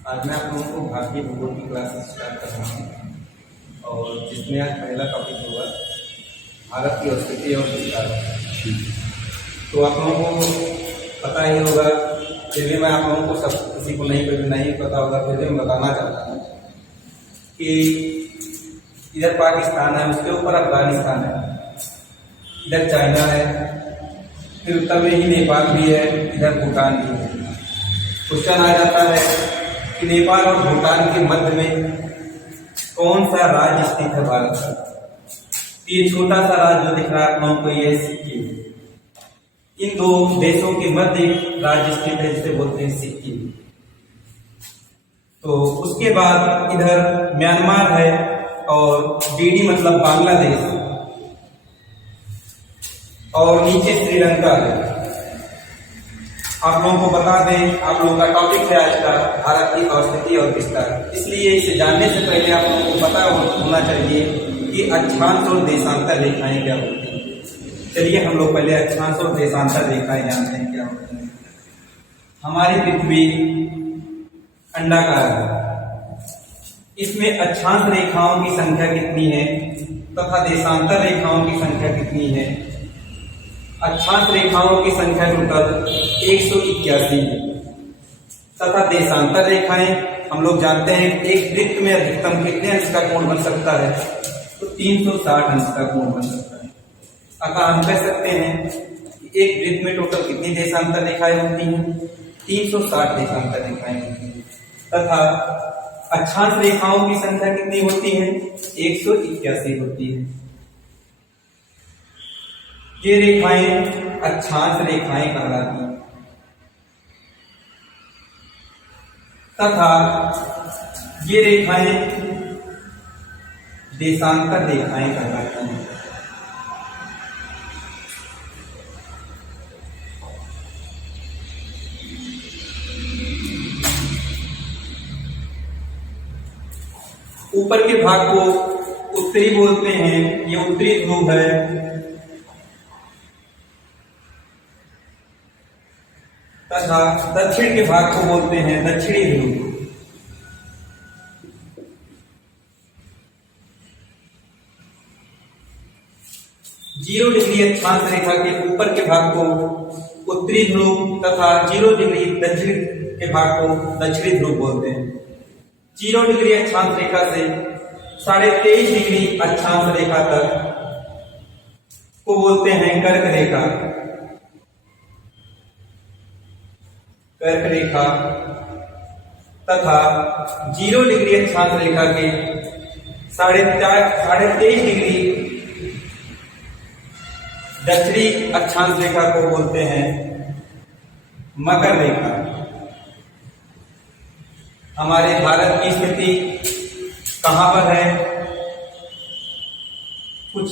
आज मैं आप लोगों को भारतीय भूगोल की क्लास स्टार्ट कर रहा हूँ और जिसमें आज पहला टॉपिक होगा भारत की स्थिति और विस्तार। तो आप लोगों को पता ही होगा, फिर भी मैं आप लोगों को सब किसी को नहीं पता होगा, फिर भी मैं बताना चाहता हूँ कि इधर पाकिस्तान है, उसके ऊपर अफगानिस्तान है, इधर चाइना है, फिर उत्तर में ही नेपाल भी है, इधर भूटान भी है। क्वेश्चन आ जाता है कि नेपाल और भूटान के मध्य में कौन सा राज्य स्थित है भारत का। ये छोटा सा राज्य जो दिख रहा है आप लोगों को, ये सिक्किम। इन दो देशों के मध्य राज्य स्थित है जिसे बोलते हैं सिक्किम। तो उसके बाद इधर म्यांमार है और बीडी मतलब बांग्लादेश, और नीचे श्रीलंका है। आप लोगों को बता दें, आप लोगों का टॉपिक है आज का भारत की स्थिति और विस्तार, इसलिए इसे जानने से पहले आप लोगों को पता होना चाहिए कि अक्षांश और देशांतर रेखाएं क्या होती हैं। चलिए हम लोग पहले अक्षांश और देशांतर रेखाएं जानते हैं क्या होती हैं। हमारी पृथ्वी अंडाकार है, इसमें अक्षांश रेखाओं की संख्या कितनी है तथा देशांतर रेखाओं की संख्या कितनी है। अक्षांश रेखाओं की संख्या टोटल 181 है तथा देशांतर रेखाएं हम लोग जानते हैं एक वृत्त में अधिकतम कितने अंश का कोण बन सकता है, तो 360 अंश का कोण बन सकता है। अतः हम कह सकते हैं कि एक वृत्त में टोटल कितनी देशांतर रेखाएं होती हैं, 360 देशांतर रेखाएं होती हैं तथा अक्षांश रेखाओं की संख्या कितनी होती है, 181 होती है। ये रेखाएं अक्षांश रेखाएं कहलाती हैं तथा ये रेखाएं देशांतर रेखाएं कहलाती हैं। ऊपर के भाग को उत्तरी बोलते हैं, ये उत्तरी ध्रुव है, तथा दक्षिण के भाग को बोलते हैं दक्षिणी ध्रुव। जीरो डिग्री अक्षांश रेखा के ऊपर के भाग को उत्तरी ध्रुव तथा 0 डिग्री दक्षिण के भाग को दक्षिणी ध्रुव बोलते हैं। 0 डिग्री अक्षांश रेखा से 23.5 डिग्री अक्षांश रेखा तक को बोलते हैं कर्क रेखा। कर्क रेखा तथा 0 डिग्री अक्षांश रेखा के 23.5 डिग्री दक्षिणी अक्षांश रेखा को बोलते हैं मकर रेखा। हमारे भारत की स्थिति कहां पर है, कुछ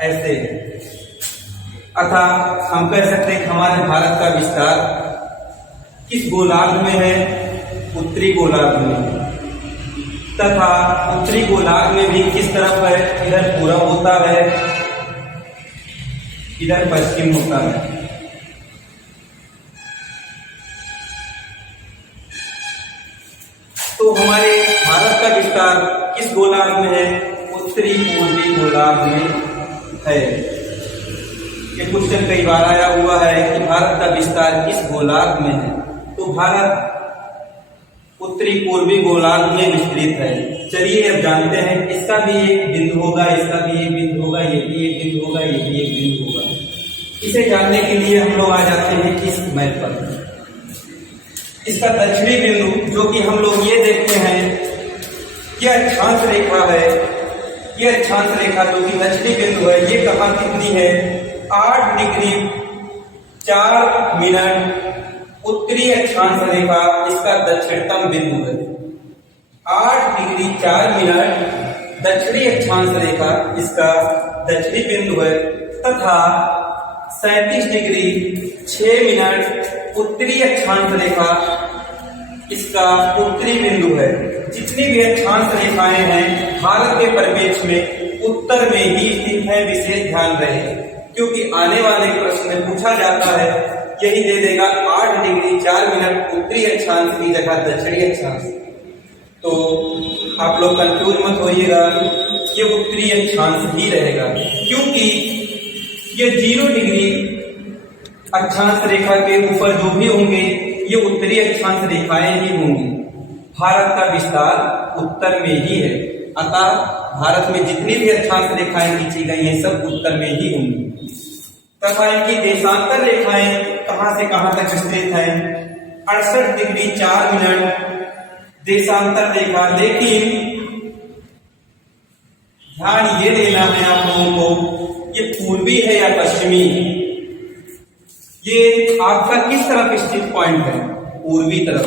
ऐसे है। अतः हम कह सकते हैं कि हमारे भारत का विस्तार किस गोलार्ध में है, उत्तरी गोलार्ध में, तथा उत्तरी गोलार्ध में भी किस तरफ है, इधर पूरब होता है, इधर पश्चिम होता है। तो हमारे भारत का विस्तार किस गोलार्ध में है, उत्तरी पूर्वी गोलार्ध में है। ये क्वेश्चन कई बार आया हुआ है कि भारत का विस्तार किस गोलार्ध में है, तो भारत उत्तरी पूर्वी गोलार्ध में विस्तृत है। चलिए अब जानते हैं, इसका भी एक बिंदु होगा, इसका भी एक बिंदु होगा, ये भी एक बिंदु होगा, ये भी एक बिंदु होगा। इसे जानने के लिए हम लोग आ जाते हैं इस मैप पर। इसका दक्षिणी बिंदु जो कि हम लोग ये देखते हैं, यह अक्षांश रेखा है, यह अक्षांश रेखा जो कि दक्षिणी बिंदु है, ये कहां कितनी है, 8 डिग्री 4 मिनट उत्तरी अक्षांश रेखा इसका दक्षिणतम बिंदु है। 8 डिग्री 4 मिनट दक्षिणी अक्षांश रेखा इसका दक्षिणी बिंदु है तथा 37 डिग्री 6 मिनट उत्तरी अक्षांश रेखा इसका उत्तरी बिंदु है। जितनी भी अक्षांश रेखाएं हैं भारत के परिप्रेक्ष्य में उत्तर में ही स्थित है, विशेष ध्यान रहे, क्योंकि आने वाले प्रश्न में पूछा जाता है यही दे देगा 8 डिग्री 4 मिनट उत्तरी अक्षांश की जगह दक्षिणी अक्षांश। तो आप लोग कंफ्यूज मत होइएगा, ये उत्तरी अक्षांश ही रहेगा, क्योंकि ये 0 डिग्री अक्षांश रेखा के ऊपर जो भी होंगे ये उत्तरी अक्षांश रेखाएं ही होंगी। भारत का विस्तार उत्तर में ही है, अतः भारत में जितनी भी अक्षांश रेखाएं खींची गई हैं सब उत्तर में ही होंगी। तथा इनकी देशांतर रेखाएं कहां से कहां तक विस्तृत हैं? 68 डिग्री 4 मिनट देशांतर रेखा। लेकिन ध्यान ये देना है आप लोगों को, ये पूर्वी है या पश्चिमी, ये आपका किस तरफ स्थित पॉइंट है? पूर्वी तरफ।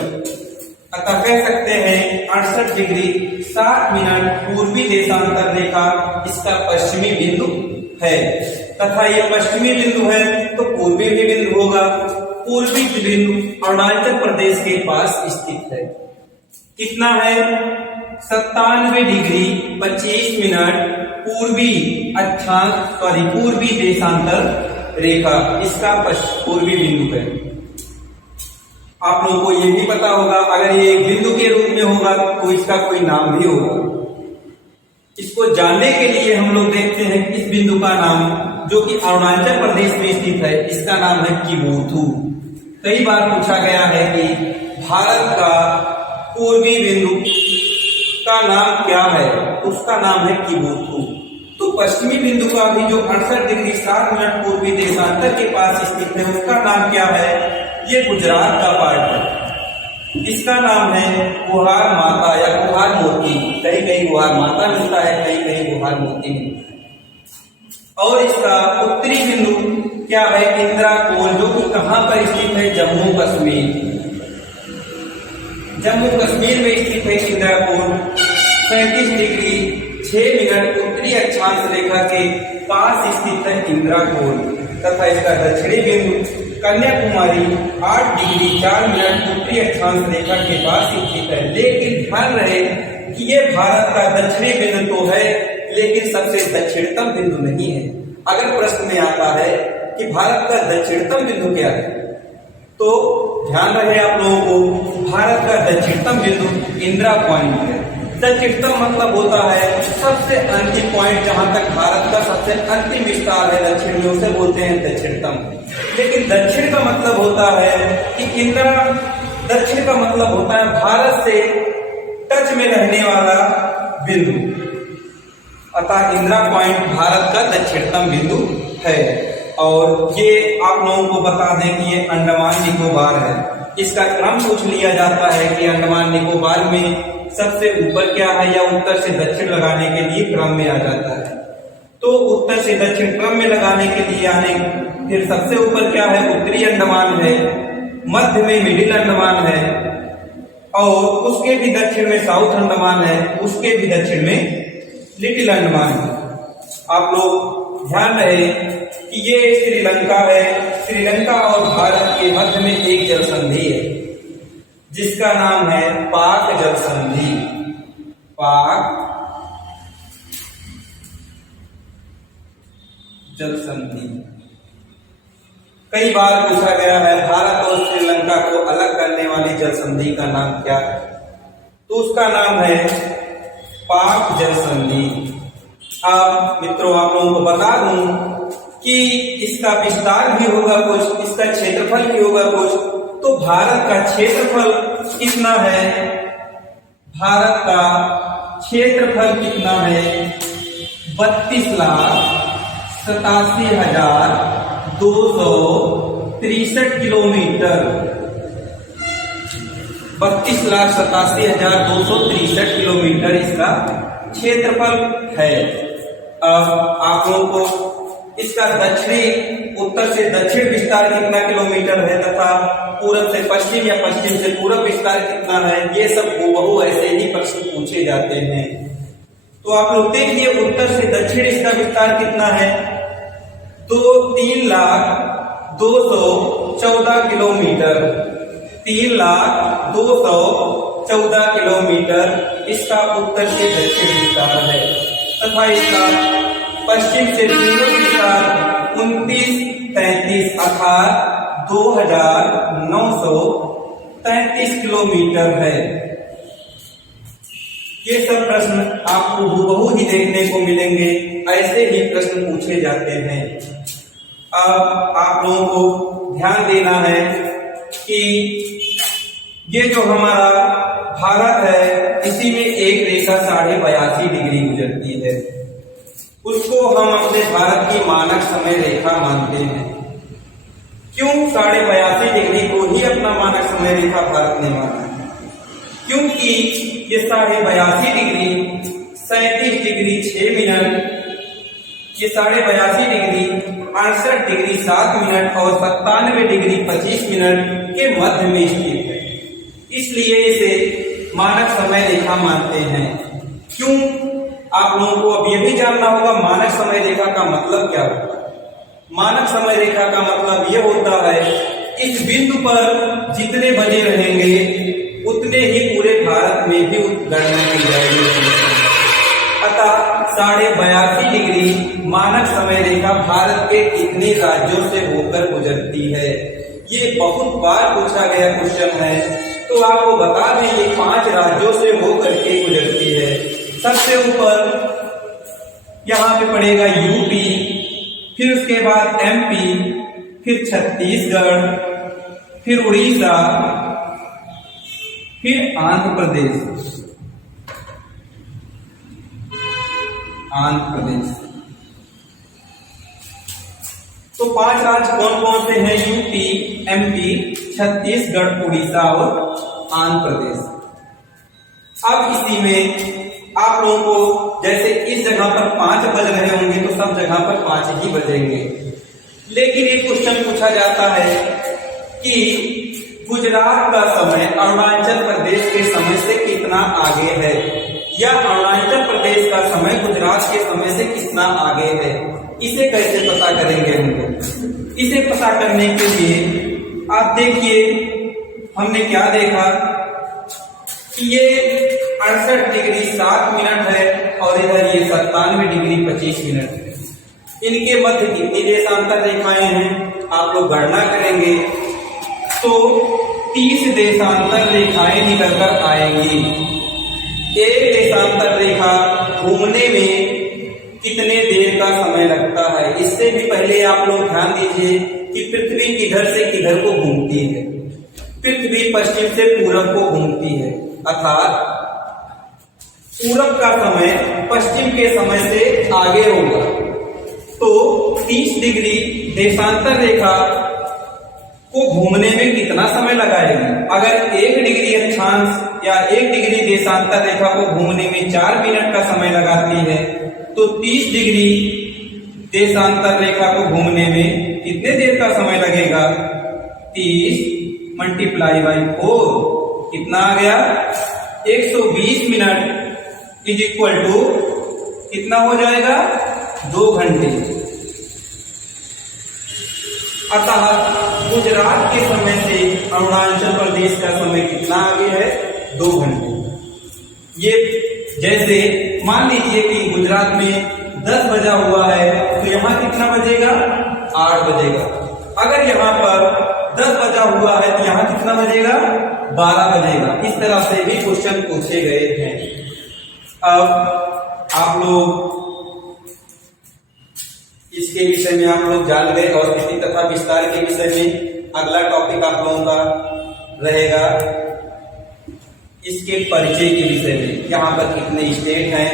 अतः कह सकते हैं 68 डिग्री 7 मिनट पूर्वी देशांतर रेखा इसका पश्चिमी बिंदु है। तथा ये पश्चिमी बिंदु है तो पूर्वी भी बिंदु होगा। पूर्वी बिंदु अरुणाचल प्रदेश के पास स्थित है। कितना है? 97 डिग्री 25 मिनट पूर्वी देशांतर रेखा इसका पूर्वी बिंदु है। आप लोगों को ये भी पता होगा, अगर ये एक बिंदु के रूप में होगा तो इसका कोई नाम भी होगा। इसको जानने के लिए हम लोग देखते हैं इस बिंदु का नाम, जो कि अरुणाचल प्रदेश में स्थित है, इसका नाम है किबुथु। कई बार पूछा गया है कि भारत का पूर्वी बिंदु का नाम क्या है, उसका नाम है किबुथु। तो पश्चिमी बिंदु का भी जो 68 डिग्री 7 मिनट पूर्वी देशांतर के पास स्थित है उसका नाम क्या है? ये गुजरात का पार्ट है। इसका नाम है गुहार माता या गुहार मोती। कहीं कहीं गुहार माता मिलता है, कहीं कहीं गुहार मोती मिलता है। और इसका उत्तरी बिंदु क्या है? इंद्राकोल, जो कि कहां पर स्थित है? जम्मू कश्मीर। जम्मू कश्मीर में स्थित है इंद्राकोल। 37 डिग्री 6 मिनट उत्तरी अक्षांश रेखा के पास स्थित है इंद्राकोल। तथा इसका दक्षिणी बिंदु कन्याकुमारी 8 डिग्री 4 मिनट उत्तरी अक्षांश रेखा के पास स्थित है। लेकिन ध्यान रहे कि ये भारत का दक्षिणी बिंदु तो है, लेकिन सबसे दक्षिणतम बिंदु नहीं है। अगर प्रश्न में आता है कि भारत का दक्षिणतम बिंदु क्या है, तो ध्यान रहे आप लोगों को, भारत का दक्षिणतम बिंदु इंदिरा पॉइंट है। दक्षिणतम मतलब होता है सबसे अंतिम पॉइंट, जहां तक भारत का सबसे अंतिम विस्तार है दक्षिण में, उसे बोलते हैं दक्षिणतम। लेकिन दक्षिण का मतलब होता है कि इंदिरा, दक्षिण का मतलब होता है भारत से टच में रहने वाला बिंदु। अतः इंदिरा पॉइंट भारत का दक्षिणतम बिंदु है। और ये आप लोगों को बता दें कि ये अंडमान निकोबार है। इसका क्रम पूछ लिया जाता है कि अंडमान निकोबार में सबसे ऊपर क्या है, या उत्तर से दक्षिण लगाने के लिए क्रम में आ जाता है। तो उत्तर से दक्षिण क्रम में लगाने के लिए आने, फिर सबसे ऊपर क्या है? उत्तरी अंडमान है, मध्य में मिडिल अंडमान है, और उसके भी दक्षिण में साउथ अंडमान है, उसके भी दक्षिण में लिटिल अंडमान है। आप लोग ध्यान रहे कि ये श्रीलंका है। श्रीलंका और भारत के मध्य में एक जल संधि है जिसका नाम है पाक जल संधि। पाक जल संधि। कई बार पूछा गया है भारत और श्रीलंका को अलग करने वाली जल संधि का नाम क्या है, तो उसका नाम है पाक जल संधि। अब मित्रों आप लोगों को बता दूं कि इसका विस्तार भी होगा कुछ, इसका क्षेत्रफल भी होगा कुछ। तो भारत का क्षेत्रफल कितना है? भारत का क्षेत्रफल कितना है? 32,87,263 किलोमीटर। 32,87,263 किलोमीटर इसका क्षेत्रफल है। अब आप लोगों को इसका दक्षिणी, उत्तर से दक्षिण विस्तार कितना किलोमीटर है, तथा पूरब से पश्चिम या पश्चिम से पूरब विस्तार कितना है, ये सब हूबहू ऐसे ही प्रश्न पूछे जाते हैं। तो आप लोग देखिए उत्तर से दक्षिण इसका विस्तार कितना है? तो 3,02,14 किलोमीटर। 3,02,14 किलोमीटर इसका उत्तर से दक्षिण विस्तार है। तथा इसका पश्चिम से पूर्व विस्तार 29,33 अर्थात 2933 किलोमीटर है। ये सब प्रश्न आपको हूबहू ही देखने को मिलेंगे, ऐसे ही प्रश्न पूछे जाते हैं। अब आप लोगों को ध्यान देना है कि ये जो हमारा भारत है, इसी में एक रेखा 82.5 डिग्री गुजरती है। उसको हम अपने भारत की मानक समय रेखा मानते हैं। क्यों 82.5 डिग्री को ही अपना मानक समय रेखा भारत ने माना? क्योंकि ये 82.5 डिग्री 37 डिग्री 6 मिनट, ये 82.5 डिग्री 68 डिग्री 7 मिनट और 97 डिग्री 25 मिनट के मध्य में स्थित है, इसलिए इसे मानक समय रेखा मानते हैं। क्यों? आप लोगों को अब यह भी जानना होगा मानक समय रेखा का मतलब क्या होता है। मानक समय रेखा का मतलब यह होता है इस बिंदु पर जितने बजे रहेंगे उतने ही पूरे भारत में भी गणना की जाएगी। अतः 82.5 डिग्री मानक समय रेखा भारत के कितने राज्यों से होकर गुजरती है? ये बहुत बार पूछा गया क्वेश्चन है, तो आपको बता दें ये 5 राज्यों से होकर के गुजरती है। सबसे ऊपर यहाँ पे पड़ेगा यूपी, फिर उसके बाद एमपी, फिर छत्तीसगढ़, फिर उड़ीसा, फिर आंध्र प्रदेश। तो 5 राज्य कौन कौन से हैं? यूपी, एमपी, छत्तीसगढ़, उड़ीसा और आंध्र प्रदेश। अब इसी में आप लोगों को जैसे इस जगह पर 5 बज रहे होंगे तो सब जगह पर 5 ही बजेंगे। लेकिन एक क्वेश्चन पूछा जाता है कि गुजरात का समय अरुणाचल प्रदेश के समय से कितना आगे है, या अरुणाचल प्रदेश का समय गुजरात के समय से कितना आगे है। इसे कैसे पता करेंगे हम लोग? इसे पता करने के लिए आप देखिए, हमने क्या देखा कि ये 68 डिग्री 7 मिनट है और इधर ये 97 डिग्री 25 मिनट है। इनके मध्य कितनी देशांतर रेखाएं हैं? आप लोग गणना करेंगे तो 30 देशांतर रेखाएं निकलकर आएंगी। एक देशांतर रेखा घूमने में कितने देर का समय लगता है? इससे भी पहले आप लोग ध्यान दीजिए कि पृथ्वी किधर से किधर को घूमती है। पृथ्वी पश्चिम से पूरब को घूमती है, अर्थात पूरब का समय पश्चिम के समय से आगे होगा। तो 30 डिग्री देशांतर रेखा को घूमने में कितना समय लगाएगी? अगर 1 डिग्री अक्षांश या 1 डिग्री देशांतर रेखा को घूमने में 4 मिनट का समय लगाती है, तो 30 डिग्री देशांतर रेखा को घूमने में कितने देर का समय लगेगा? 30 मल्टीप्लाई बाई 4 कितना आ गया? 120 मिनट इज इक्वल टू कितना हो जाएगा? 2 घंटे। अतः गुजरात के समय से अरुणाचल प्रदेश का समय कितना आगे है? 2 घंटे। ये जैसे मान लीजिए कि गुजरात में 10 बजा हुआ है तो यहाँ कितना बजेगा? 8 बजेगा। अगर यहाँ पर 10 बजा हुआ है तो यहाँ कितना बजेगा? 12 बजेगा। इस तरह से भी क्वेश्चन पूछे गए हैं। अब आप लोग इसके विषय में आप लोग जान गए और स्थिति तथा विस्तार के विषय में अगला टॉपिक आप लोगों का रहेगा इसके परिचय के विषय में। यहाँ पर कितने स्टेट हैं,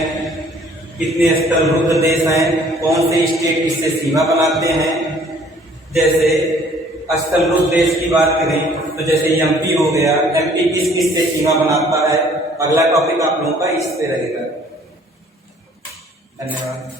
कितने स्थलरुद्ध देश हैं, कौन से स्टेट इससे सीमा बनाते हैं। जैसे स्थलरुद्ध देश की बात करें तो जैसे एमपी हो गया, एमपी किस किस से सीमा बनाता है। अगला टॉपिक आप लोगों का इस पे रहेगा। धन्यवाद।